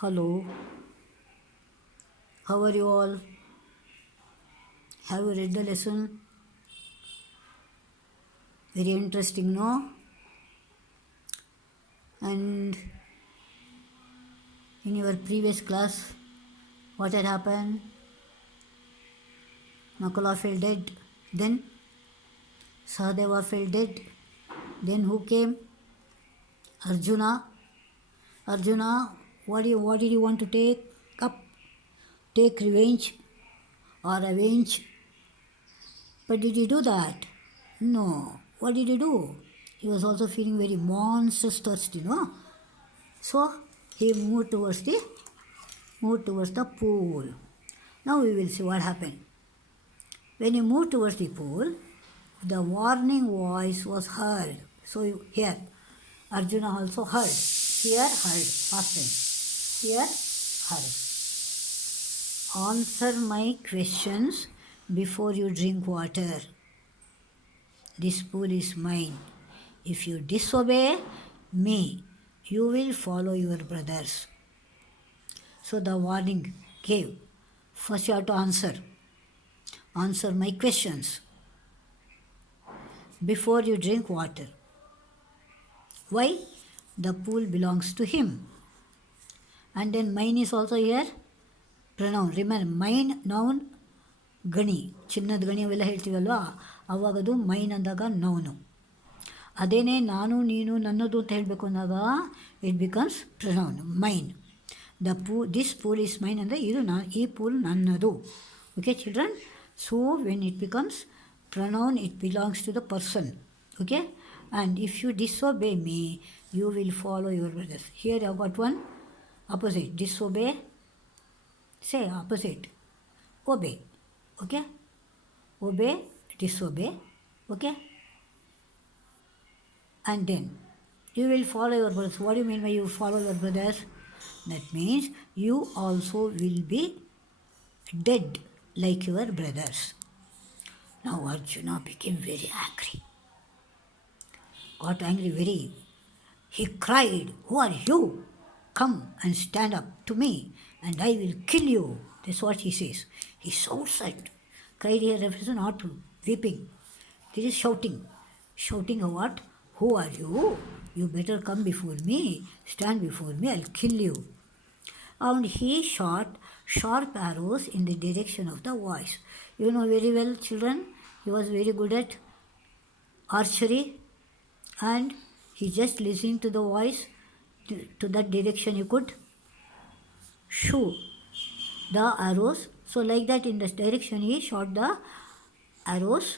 Hello, how are you all? Have you read the lesson? Very interesting, no? And in your previous class, what had happened? Nakula fell dead. Then Sahadeva fell dead. Then who came? Arjuna. Arjuna, what did you want to take up? Take revenge or avenge? But did he do that? No. What did he do? He was also feeling very monstrous thirsty, no? So he moved towards the pool. Now we will see what happened. When he moved towards the pool, the warning voice was heard. So here, Arjuna also heard. Here heard, past tense. Here heard. Answer my questions before you drink water. This pool is mine. If you disobey me, you will follow your brothers. So the warning gave. First you have to answer. Answer my questions before you drink water. Why? The pool belongs to him. And then mine is also here. Pronoun. Remember, mine, noun, ಗಣಿ ಚಿನ್ನದ ಗಣಿ ಅವೆಲ್ಲ ಹೇಳ್ತೀವಲ್ವ ಅವಾಗದು main ಅಂದಾಗ noun. ಅದೇನೇ ನಾನು ನೀನು ನನ್ನದು ಅಂತ ಹೇಳಬೇಕು ಅಂದಾಗ it becomes pronoun main. This pool is mine ಅಂದರೆ ಇದು ಈ ಪೂಲ್ ನನ್ನದು. Okay children? So when it becomes pronoun, it belongs to the person. Okay? And if you disobey me, you will follow your brothers. Here I have got one opposite. Disobey. Say opposite. Obey. Okay? Obey, disobey. Okay? And then you will follow your brothers. What do you mean by you follow your brothers? That means you also will be dead like your brothers. Now Arjuna became very angry. Got angry very. He cried, "Who are you? Come and stand up to me and I will kill you." That's what he says. He shouts at. Cried here refers not to weeping. This is shouting. Shouting of what? Who are you? You better come before me. Stand before me. I'll kill you. And he shot sharp arrows in the direction of the voice. You know very well, children, he was very good at archery, and he just listened to the voice, to that direction he could shoot the arrows. So like that, in this direction he shot the arrows,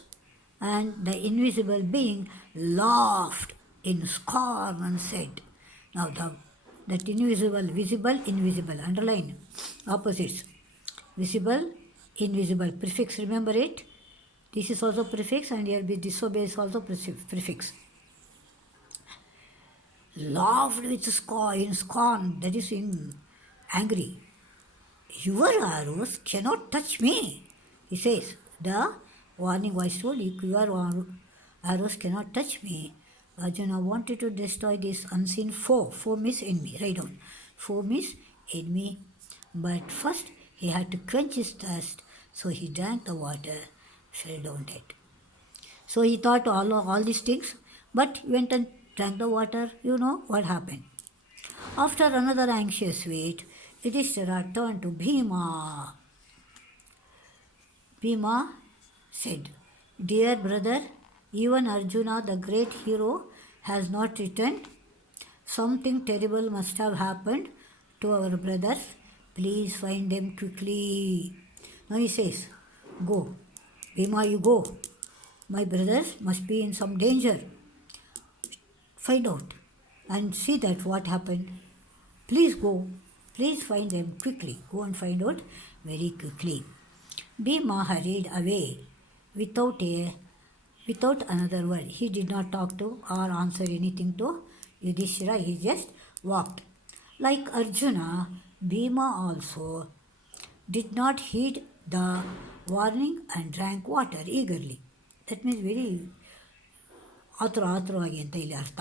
and the invisible being laughed in scorn and said, now that invisible, visible, invisible, underline opposites. Visible, invisible, prefix, remember it. This is also prefix, and here be disobey is also prefix. Laughed with scorn, that is in angry. Your arrows cannot touch me, he says. The warning voice told you, your arrows cannot touch me. Arjuna wanted to destroy this unseen foe. Foe means enemy, write down. Foe means enemy. But first he had to quench his thirst, so he drank the water, fell down dead. So he thought all these things, but he went and drank the water. You know what happened. After another anxious wait, Yudhishthira turned to Bhima. Bhima said, "Dear brother, even Arjuna, the great hero, has not returned. Something terrible must have happened to our brothers. Please find them quickly." Now he says, "Go. Bhima, you go. My brothers must be in some danger. Find out and see that what happened. Please go. Please find them quickly. Go and find out very quickly." Bhima hurried away without another word. He did not talk to or answer anything to Yudhishthira. He just walked. Like Arjuna, Bhima also did not heed the warning and drank water eagerly. That means very ಆತುರವಾಗಿ ಅಂತ ಇಲ್ಲಿ ಅರ್ಥ.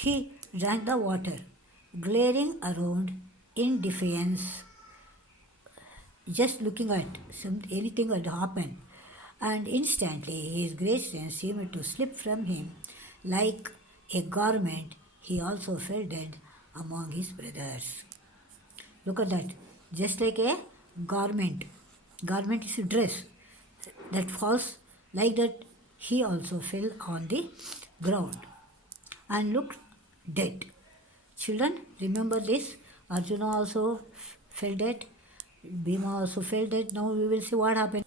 He drank the water, glaring around in defiance, just looking at anything had happened, and instantly his great strength seemed to slip from him like a garment. He also fell dead among his brothers. Look at that, just like a garment. Garment is a dress that falls like that. He also fell on the ground and looked dead. Children, remember this. Arjuna also fell dead. Bhima also fell dead. Now we will see what happened.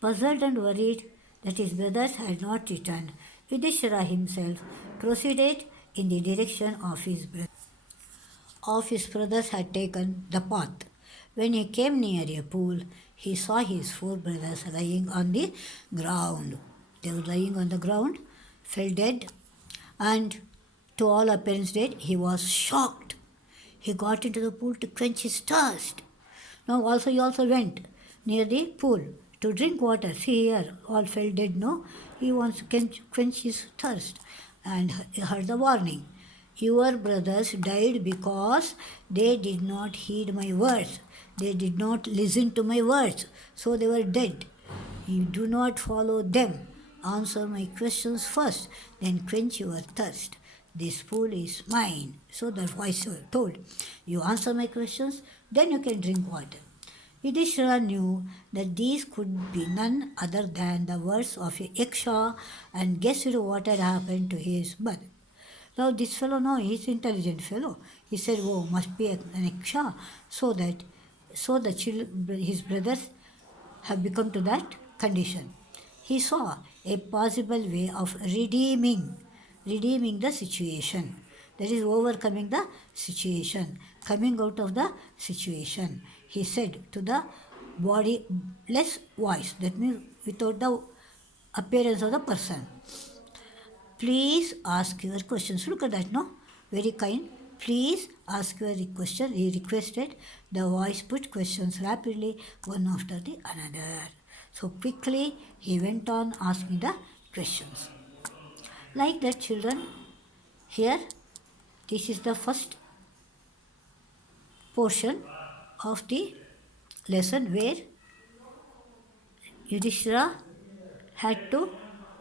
Puzzled and worried that his brothers had not returned, Yudhishthira himself proceeded in the direction of his brothers had taken the path. When he came near a pool, he saw his four brothers lying on the ground. They were lying on the ground, fell dead, and to all appearance dead. He was shocked. He got into the pool to quench his thirst. Now also he also went near the pool to drink water. See here, all fell dead. No, he wants to quench his thirst, and he heard the warning. Your brothers died because they did not heed my words. They did not listen to my words, so they were dead. You do not follow them. Answer my questions first, then quench your thirst. This pool is mine. So the voice told, you answer my questions, then you can drink water. Yudhishthira knew that these could be none other than the words of a yaksha, and guessed what had happened to his mother. Now this fellow, no, he's intelligent fellow. He said, oh, must be an yaksha, so his brothers have become to that condition. He saw a possible way of redeeming the situation. That is overcoming the situation, coming out of the situation. He said to the bodiless voice, that means without the appearance of the person, please ask your questions. Look at that, no? Very kind. Please ask your question. He requested. The voice put questions rapidly, one after the another. So quickly he went on asking the questions. Like that, children, here, this is the first portion of the lesson where Yudhishthira had to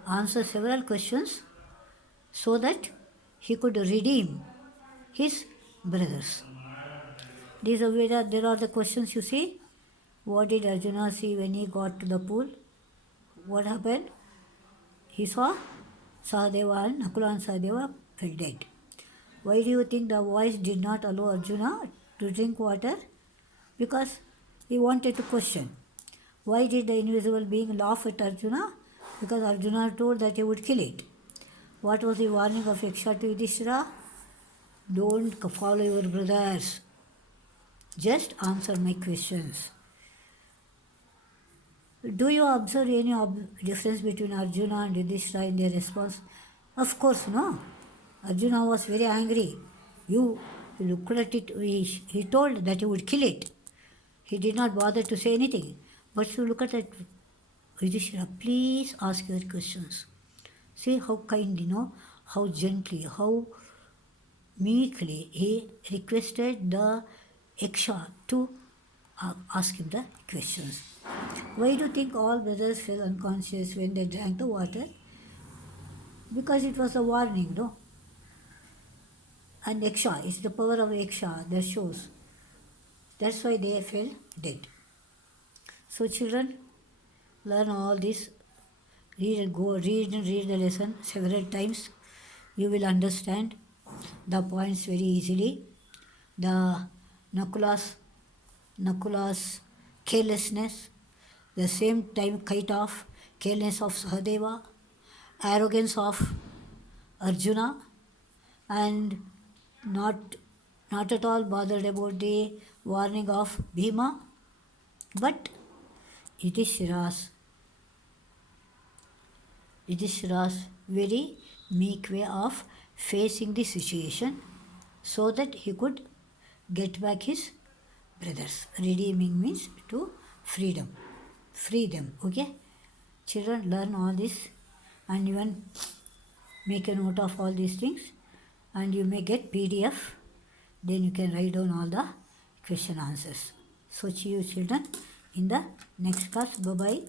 answer several questions so that he could redeem his brothers. These are where there are the questions you see. What did Arjuna see when he got to the pool? What happened? He saw Sahadeva and Nakula and Sahadeva fell dead. Why do you think the voice did not allow Arjuna to drink water? Because he wanted to question. Why did the invisible being laugh at Arjuna? Because Arjuna told that he would kill it. What was the warning of Yaksha to Yudhishthira? Don't follow your brothers. Just answer my questions. Do you observe any difference between Arjuna and Yudhishthira in their response? Of course, no. Arjuna was very angry. You looked at it, he told that he would kill it. He did not bother to say anything. But you look at that, Yudhishthira, please ask your questions. See how kindly, how gently, how meekly he requested the Yaksha to ask him the questions. Why do you think all brothers fell unconscious when they drank the water? Because it was a warning, no? And Yaksha, it's the power of Yaksha that shows. That's why they fell dead. So children, learn all this. Read the lesson several times. You will understand the points very easily. The Nakula's carelessness, the same time kite off, carelessness of Sahadeva, arrogance of Arjuna, and not at all bothered about the warning of Bhima, but Yudhishthira's very meek way of facing the situation so that he could get back his brothers. Redeeming means to freedom. Free them, okay? Children, learn all this and even make a note of all these things, and you may get PDF. Then you can write down all the question answers. So see you children in the next class. Bye bye.